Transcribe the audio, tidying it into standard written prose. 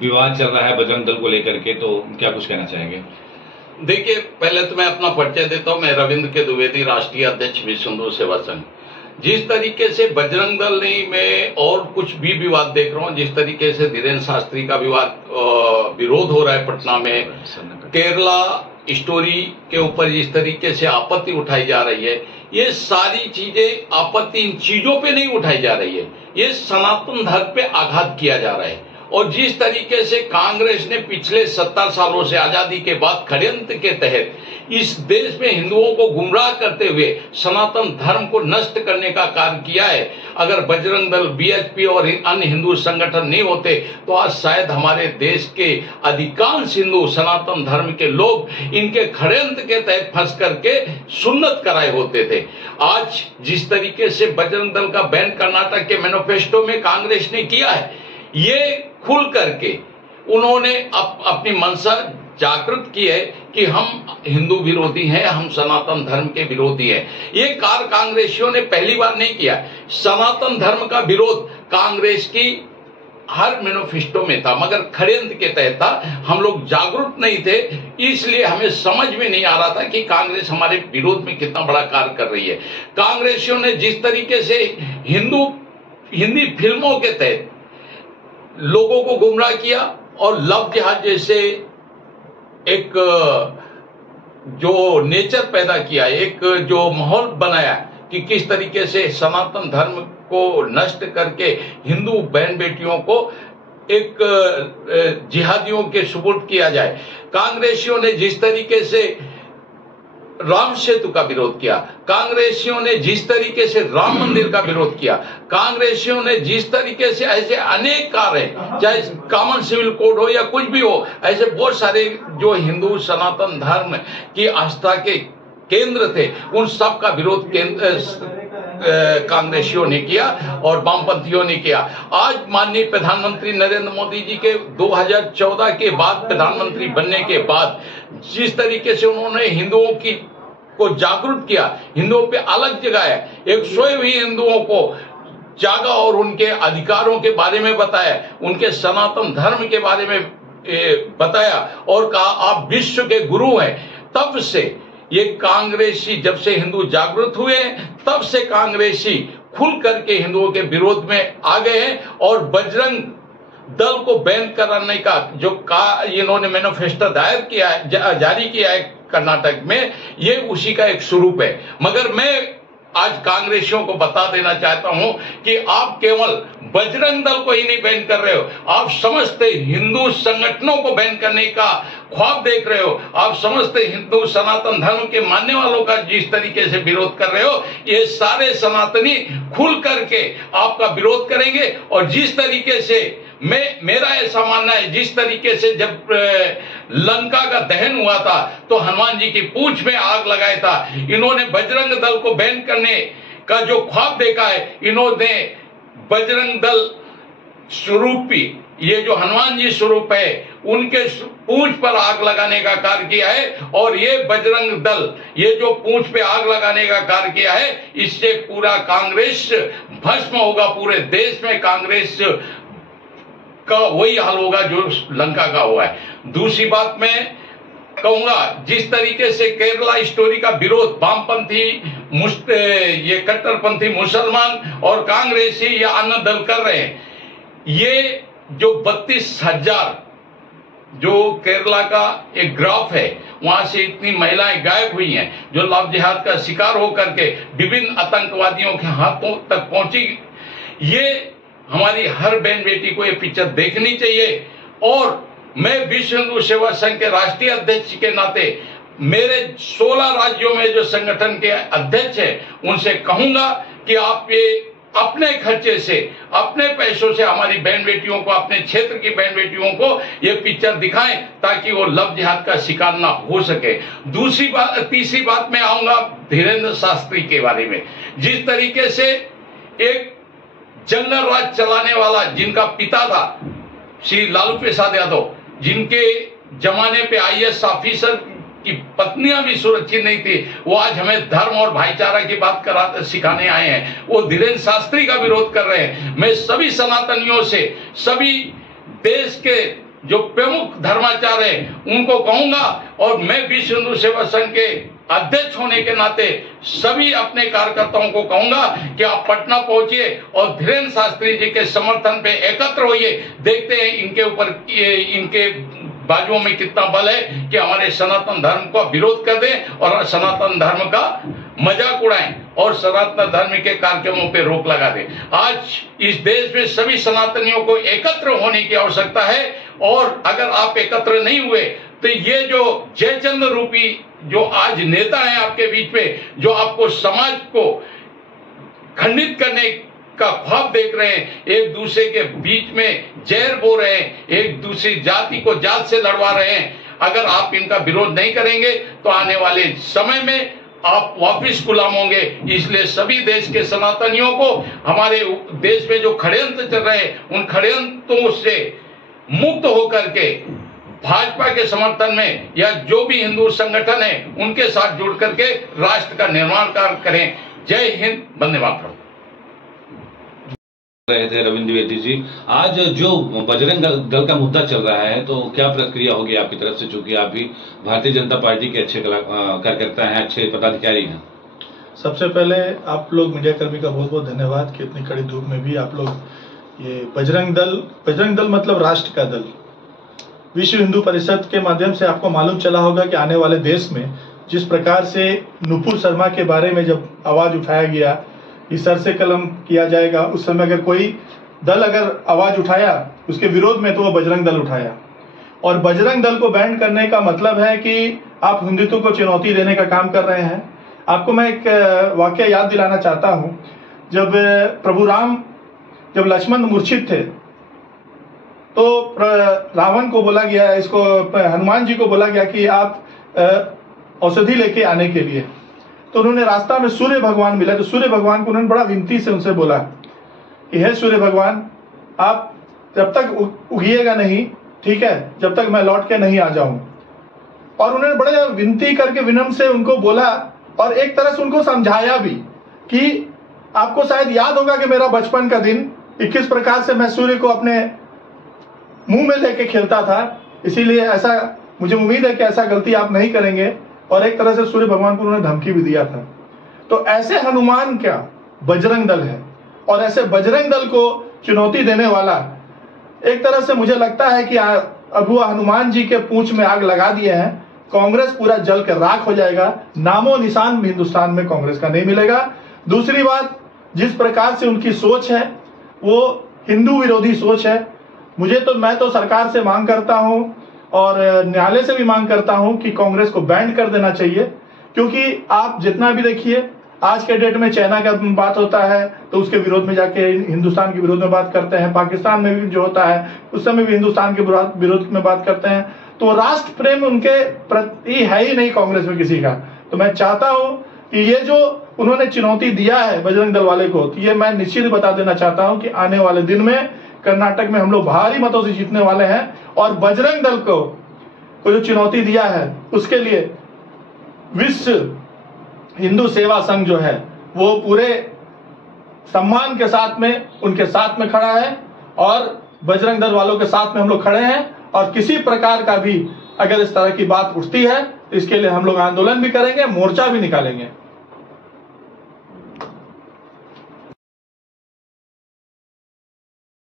विवाद चल रहा है बजरंग दल को लेकर के, तो क्या कुछ कहना चाहेंगे? देखिए, पहले तो मैं अपना परिचय देता हूं। मैं रविंद्र के द्विवेदी, राष्ट्रीय अध्यक्ष विश्व हिंदू सेवा संघ। जिस तरीके से बजरंग दल नहीं, मैं और कुछ भी विवाद देख रहा हूं, जिस तरीके से धीरेन्द्र शास्त्री का विरोध हो रहा है पटना में, केरला स्टोरी के ऊपर जिस तरीके से आपत्ति उठाई जा रही है, ये सारी चीजें आपत्ति इन चीजों पे नहीं उठाई जा रही है, ये सनातन धर्म पे आघात किया जा रहा है। और जिस तरीके से कांग्रेस ने पिछले 70 सालों से आजादी के बाद षड्यंत्र के तहत इस देश में हिंदुओं को गुमराह करते हुए सनातन धर्म को नष्ट करने का कार्य किया है, अगर बजरंग दल, बीएचपी और अन्य हिंदू संगठन नहीं होते तो आज शायद हमारे देश के अधिकांश हिंदू सनातन धर्म के लोग इनके षड्यंत्र के तहत फंस करके सुन्नत कराए होते थे। आज जिस तरीके से बजरंग दल का बैन कर्नाटक के मैनिफेस्टो में कांग्रेस ने किया है, ये खुल करके उन्होंने अपनी मंशा जागृत की है कि हम हिंदू विरोधी हैं, हम सनातन धर्म के विरोधी हैं। ये कार्य कांग्रेसियों ने पहली बार नहीं किया। सनातन धर्म का विरोध कांग्रेस की हर मैनिफेस्टो में था, मगर षड्यंत्र के तहत था। हम लोग जागरूक नहीं थे, इसलिए हमें समझ में नहीं आ रहा था कि कांग्रेस हमारे विरोध में कितना बड़ा कार्य कर रही है। कांग्रेसियों ने जिस तरीके से हिंदी फिल्मों के तहत लोगों को गुमराह किया और लव जिहाद जैसे एक जो नेचर पैदा किया, एक जो माहौल बनाया कि किस तरीके से सनातन धर्म को नष्ट करके हिंदू बहन बेटियों को एक जिहादियों के सुपुर्द किया जाए। कांग्रेसियों ने जिस तरीके से राम सेतु का विरोध किया, कांग्रेसियों ने जिस तरीके से राम मंदिर का विरोध किया, कांग्रेसियों ने जिस तरीके से ऐसे अनेक कार्य, चाहे कॉमन सिविल कोड हो या कुछ भी हो, ऐसे बहुत सारे जो हिंदू सनातन धर्म की आस्था के केंद्र थे, उन सब का विरोध कांग्रेसियों ने किया और वामपंथियों ने किया। आज माननीय प्रधानमंत्री नरेंद्र मोदी जी के 2014 के बाद प्रधानमंत्री बनने के बाद जिस तरीके से उन्होंने हिंदुओं को जागरूक किया, हिंदुओं पे अलग जगाया, एक सोए हुए हिंदुओं को जागा और उनके अधिकारों के बारे में बताया, उनके सनातन धर्म के बारे में बताया और कहा आप विश्व के गुरु हैं। तब से ये कांग्रेसी, जब से हिंदू जागृत हुए तब से कांग्रेसी खुल करके हिंदुओं के विरोध में आ गए हैं और बजरंग दल को बैन कराने का जो इन्होंने मैनिफेस्टो दायर किया है, जारी किया है कर्नाटक में, ये उसी का एक स्वरूप है। मगर मैं आज कांग्रेसियों को बता देना चाहता हूं कि आप केवल बजरंग दल को ही नहीं बैन कर रहे हो, आप समस्त हिंदू संगठनों को बैन करने का ख्वाब देख रहे हो। आप समस्त हिंदू सनातन धर्म के मानने वालों का जिस तरीके से विरोध कर रहे हो, ये सारे सनातनी खुल करके आपका विरोध करेंगे। और जिस तरीके से मेरा ऐसा मानना है, जिस तरीके से जब लंका का दहन हुआ था तो हनुमान जी की पूंछ में आग लगाया था, इन्होंने बजरंग दल को बैन करने का जो ख्वाब देखा है, इन्होंने बजरंग दल स्वरूपी, ये जो हनुमान जी स्वरूप है, उनके पूंछ पर आग लगाने का कार्य किया है। और ये बजरंग दल, ये जो पूंछ पे आग लगाने का कार्य किया है, इससे पूरा कांग्रेस भस्म होगा। पूरे देश में कांग्रेस का वही हाल होगा जो लंका का हुआ है। दूसरी बात मैं कहूंगा, जिस तरीके से केरला स्टोरी का विरोध वामपंथी, ये कट्टरपंथी मुसलमान और कांग्रेसी या अन्य दल कर रहे हैं, ये जो 32,000 जो केरला का एक ग्राफ है, वहां से इतनी महिलाएं गायब हुई हैं जो लव जिहाद का शिकार होकर के विभिन्न आतंकवादियों के हाथों तक पहुंची, ये हमारी हर बहन बेटी को ये पिक्चर देखनी चाहिए। और मैं विश्व हिंदू सेवा संघ के राष्ट्रीय अध्यक्ष के नाते मेरे 16 राज्यों में जो संगठन के अध्यक्ष हैं उनसे कहूंगा कि आप ये अपने खर्चे से, अपने पैसों से हमारी बहन बेटियों को, अपने क्षेत्र की बहन बेटियों को ये पिक्चर दिखाएं ताकि वो लव जिहाद का शिकार ना हो सके। तीसरी बात मैं आऊंगा धीरेन्द्र शास्त्री के बारे में। जिस तरीके से एक जंगल राज चलाने वाला, जिनका पिता था श्री लालू प्रसाद यादव, जिनके जमाने पे आईएएस ऑफिसर की पत्नियां भी सुरक्षित नहीं थी, वो आज हमें धर्म और भाईचारा की बात सिखाने आए हैं। वो धीरेन्द्र शास्त्री का विरोध कर रहे हैं। मैं सभी सनातनियों से, सभी देश के जो प्रमुख धर्माचार्य हैं उनको कहूंगा, और मैं विश्व हिंदू सेवा संघ के अध्यक्ष होने के नाते सभी अपने कार्यकर्ताओं को कहूंगा कि आप पटना पहुंचिए और धीरेन्द्र शास्त्री जी के समर्थन पे एकत्र होइए। देखते हैं इनके ऊपर, इनके बाजुओं में कितना बल है कि हमारे सनातन धर्म का विरोध कर दें और सनातन धर्म का मजाक उड़ाएं और सनातन धर्म के कार्यक्रमों पे रोक लगा दें। आज इस देश में सभी सनातनियों को एकत्र होने की आवश्यकता है, और अगर आप एकत्र नहीं हुए तो ये जो जयचंद्र रूपी जो आज नेता है आपके बीच में, जो आपको समाज को खंडित करने का ख्वाब देख रहे हैं, एक दूसरे के बीच में जहर बो रहे हैं, एक दूसरी जाति को जात से लड़वा रहे हैं, अगर आप इनका विरोध नहीं करेंगे तो आने वाले समय में आप वापिस गुलाम होंगे। इसलिए सभी देश के सनातनियों को हमारे देश में जो षड्यंत्र चल रहे हैं उन षड्यंत्रों से मुक्त होकर के भाजपा के समर्थन में या जो भी हिंदू संगठन है उनके साथ जुड़ करके राष्ट्र का निर्माण कार्य करें। जय हिंद, वंदे मातरम। रहे थे रविंद्र द्विवेदी जी, आज जो बजरंग दल का मुद्दा चल रहा है तो क्या प्रक्रिया होगी आपकी तरफ से, चूंकि आप भी भारतीय जनता पार्टी के अच्छे कार्यकर्ता हैं, अच्छे पदाधिकारी हैं? सबसे पहले आप लोग मीडिया कर्मी का बहुत बहुत धन्यवाद कि इतनी कड़ी धूप में भी आप लोग ये बजरंग दल मतलब राष्ट्र का दल, विश्व हिंदू परिषद के माध्यम से आपको मालूम चला होगा कि आने वाले देश में जिस प्रकार से नुपुर शर्मा के बारे में जब आवाज उठाया गया कि सर से कलम किया जाएगा, उस समय अगर कोई दल अगर आवाज उठाया उसके विरोध में तो वो बजरंग दल उठाया। और बजरंग दल को बैन करने का मतलब है कि आप हिंदुत्व को चुनौती देने का काम कर रहे हैं। आपको मैं एक वाकया याद दिलाना चाहता हूं। जब प्रभु राम, जब लक्ष्मण मूर्छित थे तो रावण को बोला गया, इसको हनुमान जी को बोला गया कि आप औषधि लेके आने के लिए। तो उन्होंने रास्ता में सूर्य भगवान मिला, तो सूर्य भगवान को उन्होंने बड़ा विनती से उनसे बोला कि हे सूर्य भगवान, आप जब तक उगिएगा नहीं, ठीक है, जब तक मैं लौट के नहीं आ जाऊं। और उन्होंने बड़े विनती करके विनम्र से उनको बोला और एक तरह से उनको समझाया भी कि आपको शायद याद होगा कि मेरा बचपन का दिन किस प्रकार से मैं सूर्य को अपने मुंह में लेके खेलता था, इसीलिए ऐसा मुझे उम्मीद है कि ऐसा गलती आप नहीं करेंगे। और एक तरह से सूर्य भगवान को उन्होंने धमकी भी दिया था। तो ऐसे हनुमान क्या बजरंग दल है, और ऐसे बजरंग दल को चुनौती देने वाला एक तरह से मुझे लगता है कि अब वो हनुमान जी के पूंछ में आग लगा दिए हैं। कांग्रेस पूरा जल कर राख हो जाएगा, नामो निशान भी हिंदुस्तान में कांग्रेस का नहीं मिलेगा। दूसरी बात, जिस प्रकार से उनकी सोच है वो हिंदू विरोधी सोच है। मैं तो सरकार से मांग करता हूं और न्यायालय से भी मांग करता हूं कि कांग्रेस को बैन कर देना चाहिए, क्योंकि आप जितना भी देखिए आज के डेट में चाइना का बात होता है तो उसके विरोध में जाके हिंदुस्तान के विरोध में बात करते हैं, पाकिस्तान में भी जो होता है उस समय भी हिंदुस्तान के विरोध में बात करते हैं। तो राष्ट्र प्रेम उनके प्रति है ही नहीं कांग्रेस में किसी का। तो मैं चाहता हूं कि ये जो उन्होंने चुनौती दिया है बजरंग दल वाले को, तो ये मैं निश्चित बता देना चाहता हूं कि आने वाले दिन में कर्नाटक में हम लोग भारी मतों से जीतने वाले हैं। और बजरंग दल को जो चुनौती दिया है उसके लिए विश्व हिंदू सेवा संघ जो है वो पूरे सम्मान के साथ में उनके साथ में खड़ा है, और बजरंग दल वालों के साथ में हम लोग खड़े हैं। और किसी प्रकार का भी अगर इस तरह की बात उठती है तो इसके लिए हम लोग आंदोलन भी करेंगे, मोर्चा भी निकालेंगे।